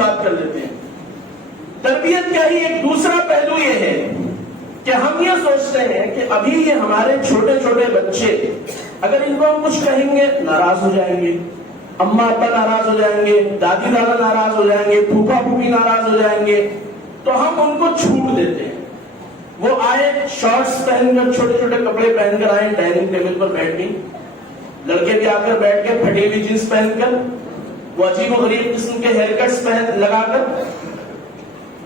بات کر لیتے ہیں. تربیت کا ہی ایک دوسرا پہلو یہ ہے کہ ہم یہ سوچتے ہیں کہ ابھی یہ ہمارے چھوٹے چھوٹے بچے اگر ان کو ہم کچھ کہیں گے ناراض ہو جائیں گے, اماں ابا ناراض ہو جائیں گے, دادی دادا ناراض ہو جائیں گے, پھوپھا پھوپھی ناراض ہو جائیں گے, تو ہم ان کو چھوٹ دیتے ہیں. وہ آئے شارٹس پہن کر, چھوٹے چھوٹے کپڑے پہن کر آئے, ڈائننگ ٹیبل پر بیٹھ گئی. لڑکے بھی آ کر بیٹھ کے پھٹی ہوئی جینس پہن کر, وہ عجیب و غریب قسم کے ہیئر کٹس لگا کر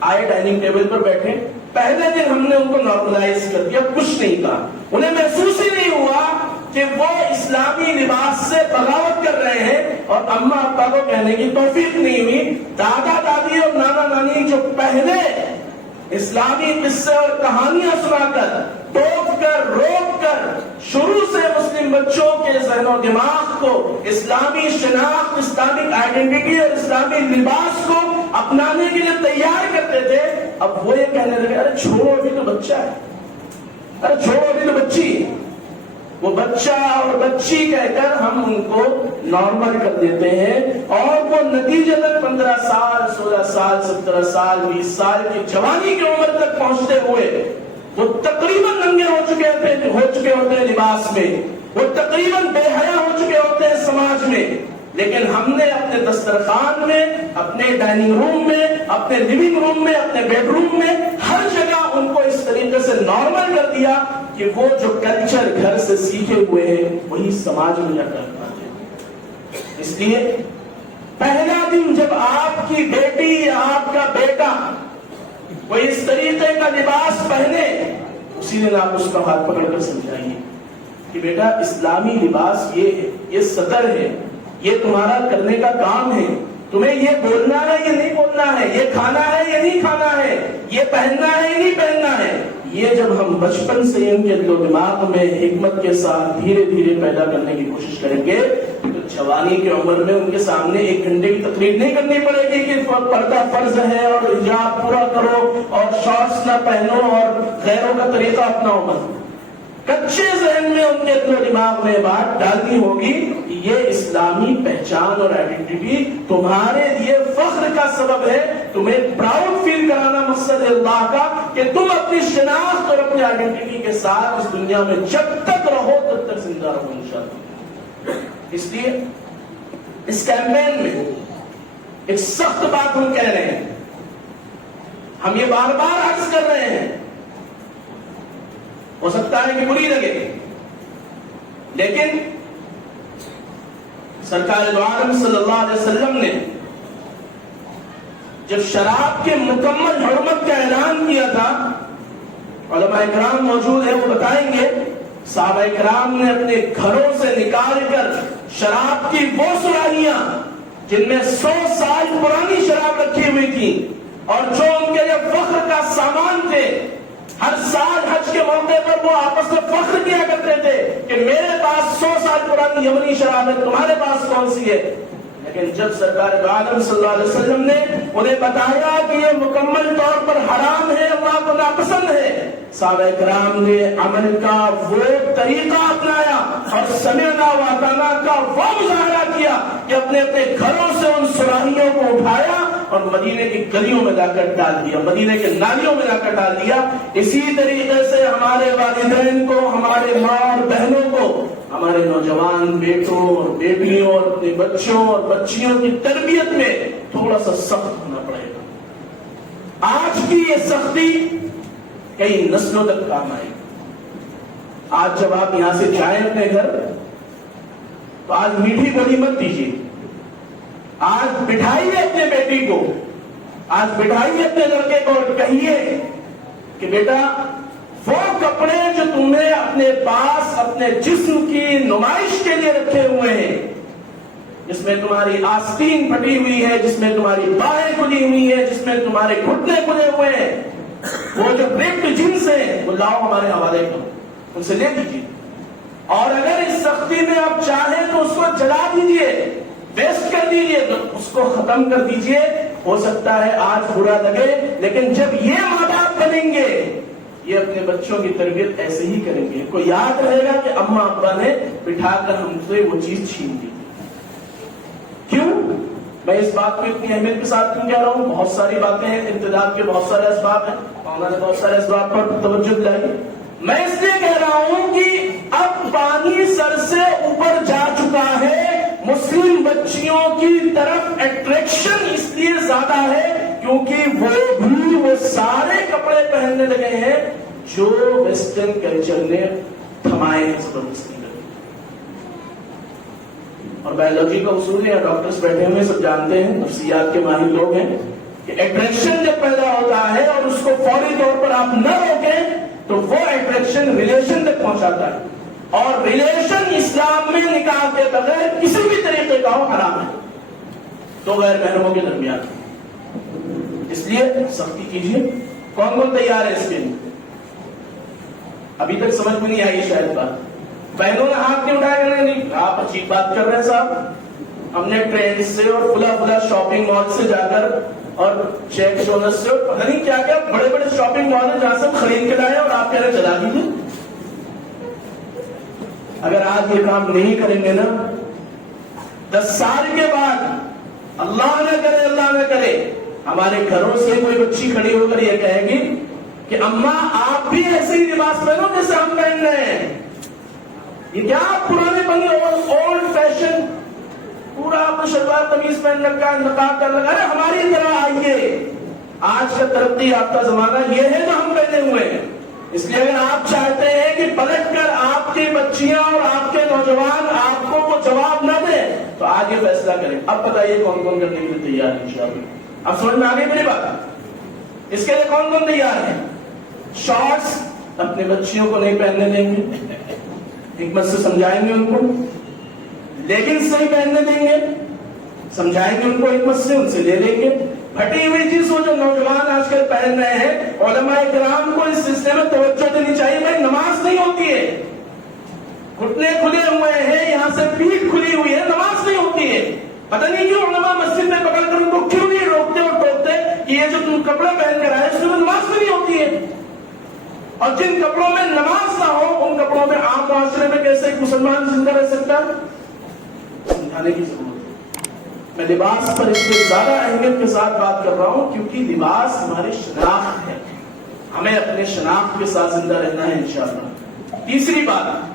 آئے, ڈائننگ ٹیبل پر بیٹھے. پہلے دن ہم نے ان کو نارملائز کر دیا, کچھ نہیں کہا, انہیں محسوس ہی نہیں ہوا کہ وہ اسلامی لباس سے بغاوت کر رہے ہیں, اور اماں ابا کو کہنے کی توفیق نہیں ہوئی. دادا دادی اور نانا نانی جو پہلے اسلامی قصے اور کہانیاں سنا کر, ٹوک کر, روک کر شروع سے مسلم بچوں کے ذہن و دماغ کو اسلامی شناخت, اسلامک آئیڈینٹی اور اسلامی لباس کو اپنانے کے لیے تیار کرتے تھے, اب وہ یہ کہنے لگے ارے چھوڑو ابھی تو بچہ ہے, ارے چھوڑو ابھی تو بچی. وہ بچہ اور بچی کہہ کر ہم ان کو نارمل کر دیتے ہیں, اور وہ نتیجتاً 15 سال, 16 سال, 17 سال, 20 سال کی جوانی کی عمر تک پہنچتے ہوئے وہ تقریباً ننگے ہو چکے ہوتے ہیں لباس میں, وہ تقریباً بے حیا ہو چکے ہوتے ہیں سماج میں. لیکن ہم نے اپنے دسترخوان میں, اپنے ڈائننگ روم میں, اپنے لیونگ روم میں, اپنے بیڈ روم میں, ہر جگہ ان کو اس طریقے سے نارمل کر دیا کہ وہ جو کلچر گھر سے سیکھے ہوئے ہیں وہی سماج میں جا کر پاتے ہیں. اس لیے پہلا دن جب آپ کی بیٹی یا آپ کا بیٹا کوئی اس طریقے کا لباس پہنے, اسی دن آپ اس کا ہاتھ پکڑ کر سمجھائیے کہ بیٹا اسلامی لباس یہ ہے, یہ سطر ہے, یہ تمہارا کرنے کا کام ہے, تمہیں یہ بولنا ہے یہ نہیں بولنا ہے, یہ کھانا ہے یہ نہیں کھانا ہے, یہ پہننا ہے یہ نہیں پہننا ہے. یہ جب ہم بچپن سے ان کے دل و دماغ میں حکمت کے ساتھ دھیرے دھیرے پیدا کرنے کی کوشش کریں گے تو جوانی کی عمر میں ان کے سامنے 1 گھنٹے کی تقریر نہیں کرنی پڑے گی کہ پردہ فرض ہے اور حجاب پورا کرو اور شارٹس نہ پہنو اور غیروں کا طریقہ اپناؤ مت. کچے ذہن میں ان کے دل و دماغ میں بات ڈالنی ہوگی کہ یہ اسلامی پہچان اور آئیڈینٹی تمہارے لیے فخر کا سبب ہے, تمہیں پراؤڈ فیل کرانا مقصد ہے اللہ کا کہ تم اپنی شناخت اور اپنی آئیڈینٹی کے ساتھ اس دنیا میں جب تک رہو تب تک زندہ رہو انشاءاللہ. اس لیے اس کیمپین میں ایک سخت بات ہم کہہ رہے ہیں, ہم یہ بار بار عرض کر رہے ہیں, ہو سکتا ہے کہ بری لگے, لیکن سرکار دو عالم صلی اللہ علیہ وسلم نے جب شراب کے مکمل حرمت کا اعلان کیا تھا, علماء اکرام موجود ہیں وہ بتائیں گے, صحابہ اکرام نے اپنے گھروں سے نکال کر شراب کی وہ سراہیاں جن میں 100 سال پرانی شراب رکھی ہوئی تھی اور جو ان کے لیے فخر کا سامان تھے, ہر سال حج کے موقع پر وہ آپس میں فخر کیا کرتے تھے کہ میرے پاس 100 سال پرانی یمنی شراب ہے, تمہارے پاس کون سی ہے. لیکن جب سرکار دو عالم صلی اللہ علیہ وسلم نے انہیں بتایا کہ یہ مکمل طور پر حرام ہے, اللہ کو ناپسند ہے, صحابہ کرام نے عمل کا وہ طریقہ اپنایا اور سمعنا و اطعنا کا وہ مظاہرہ کیا کہ اپنے اپنے گھروں سے ان سراہیوں کو اٹھایا اور مدینے کی گلیوں میں لا کر ڈال دیا, مدینے کے نالیوں میں لا کر ڈال دیا. اسی طریقے سے ہمارے والدین کو, ہمارے ماں اور بہنوں کو, ہمارے نوجوان بیٹوں اور بیٹیوں اور اپنے بچوں اور بچیوں کی تربیت میں تھوڑا سا سخت ہونا پڑے گا. آج کی یہ سختی کئی نسلوں تک کام آئے گی. آج جب آپ یہاں سے جائیں اپنے گھر تو آج میٹھی گولی مت دیجیے, آج بٹھائیے اپنے بیٹی کو, آج بٹھائیے اپنے لڑکے کو اور کہیے کہ بیٹا وہ کپڑے جو تم نے اپنے پاس اپنے جسم کی نمائش کے لیے رکھے ہوئے ہیں, جس میں تمہاری آستین پھٹی ہوئی ہے, جس میں تمہاری باہیں کھلی ہوئی ہے, جس میں تمہارے گھٹنے کھلے ہوئے ہیں, وہ جو ریپڈ جنس ہیں وہ لاؤ ہمارے حوالے کرو, ان سے لے دیجیے. اور اگر اس سختی میں آپ چاہیں تو اس کو جلا دیجیے, ویسٹ کر دیجیے, تو اس کو ختم کر دیجیے. ہو سکتا ہے آج برا لگے, لیکن جب یہ ماں باپ بنیں گے یہ اپنے بچوں کی تربیت ایسے ہی کریں گے. کو یاد رہے گا کہ اماں ابا نے بٹھا کر ہم سے وہ چیز چھین دی. کیوں؟ میں اس بات کو اتنی اہمیت کے ساتھ کیوں کہہ رہا ہوں؟ بہت ساری باتیں ہیں، امتداد کے بہت سارے اسباب ہیں، مولانا نے بہت سارے اسباب پر توجہ دلائی. میں اس لیے کہہ رہا ہوں کہ اب پانی سر سے اوپر جا چکا ہے. مسلم بچیوں کی طرف اٹریکشن اس لیے زیادہ ہے کیونکہ وہ بھی وہ سارے کپڑے پہننے لگے ہیں جو ویسٹرن کلچر نے تھمائے ہیں زبردستی. اور بایولوجی کا اصول ہے، ڈاکٹرز بیٹھے ہوئے سب جانتے ہیں، نفسیات کے ماہر لوگ ہیں کہ اٹریکشن جب پیدا ہوتا ہے اور اس کو فوری طور پر آپ نہ روکیں تو وہ اٹریکشن ریلیشن تک پہنچاتا ہے. اور ریلیشن اسلام میں نکاح کے بغیر کسی بھی طریقے کا ہو حرام ہے، دو غیر محرموں کے درمیان. اس لیے سختی کیجیے. کون کون تیار ہے اس کے لیے؟ ابھی تک سمجھ میں نہیں آئی شاید بات. بہنوں نے ہاتھ نہیں اٹھایا کہ نہیں آپ عجیب بات کر رہے ہیں صاحب، ہم نے ٹرین سے اور فلا شاپنگ مال سے جا کر اور چیک شونر سے اور پتہ نہیں کیا کیا بڑے بڑے شاپنگ مال ہیں جہاں سے خرید کے لائے اور آپ کہہ رہے چلا دیجیے. اگر آج یہ کام نہیں کریں گے نا 10 سال کے بعد اللہ نہ کرے ہمارے گھروں سے کوئی بچی کھڑی ہو کر یہ کہے گی کہ اماں آپ بھی ایسے ہی لباس پہنو جیسے ہم پہن رہے ہیں. یہ کیا پرانے بنی اولڈ فیشن پورا آپ نے شلوار قمیض پہن رکھا ہے، نقاب کر رکھا ہے. ہماری طرح آئیے. آج کا ترقی یافتہ زمانہ یہ ہے جو ہم پہنے ہوئے ہیں. اس لیے اگر آپ چاہتے ہیں کہ پلٹ کر آپ کی بچیاں اور آپ کے نوجوان آپ کو وہ جواب نہ دیں تو آج یہ فیصلہ کریں. اب بتائیے کون کون کرنے کے لیے تیار ہے انشاءاللہ؟ اب سمجھ میں آ گئی میری بات؟ اس کے لیے کون کون تیار ہے؟ شارٹس اپنی بچیوں کو نہیں پہننے دیں گے، حکمت سے سمجھائیں گے ان کو، لیکن صحیح پہننے دیں گے، سمجھائیں گے ان کو حکمت سے، ان سے لے لیں گے. پھٹی ہوئی چیز وہ جو نوجوان آج کل پہن رہے ہیں، علماء کرام کو اس سلسلے میں توجہ دینی چاہیے. بھائی نماز نہیں ہوتی ہے، گھٹنے کھلے ہوئے ہیں، یہاں سے پیٹھ کھلی ہوئی ہے، نماز نہیں ہوتی ہے. پتہ نہیں کیوں علماء مسجد میں پکڑ کر ان کو کیوں نہیں روکتے اور ٹوکتے کہ یہ جو تم کپڑے پہن کر آئے اس میں نماز نہیں ہوتی ہے. اور جن کپڑوں میں نماز نہ ہو ان کپڑوں میں عام معاشرے میں کیسے ایک مسلمان زندہ رہ سکتا ہے؟ سمجھانے کی ضرورت ہے. میں لباس پر اس سے زیادہ اہمیت کے ساتھ بات کر رہا ہوں کیونکہ لباس ہماری شناخت ہے، ہمیں اپنے شناخت کے ساتھ زندہ رہنا ہے انشاءاللہ. تیسری بات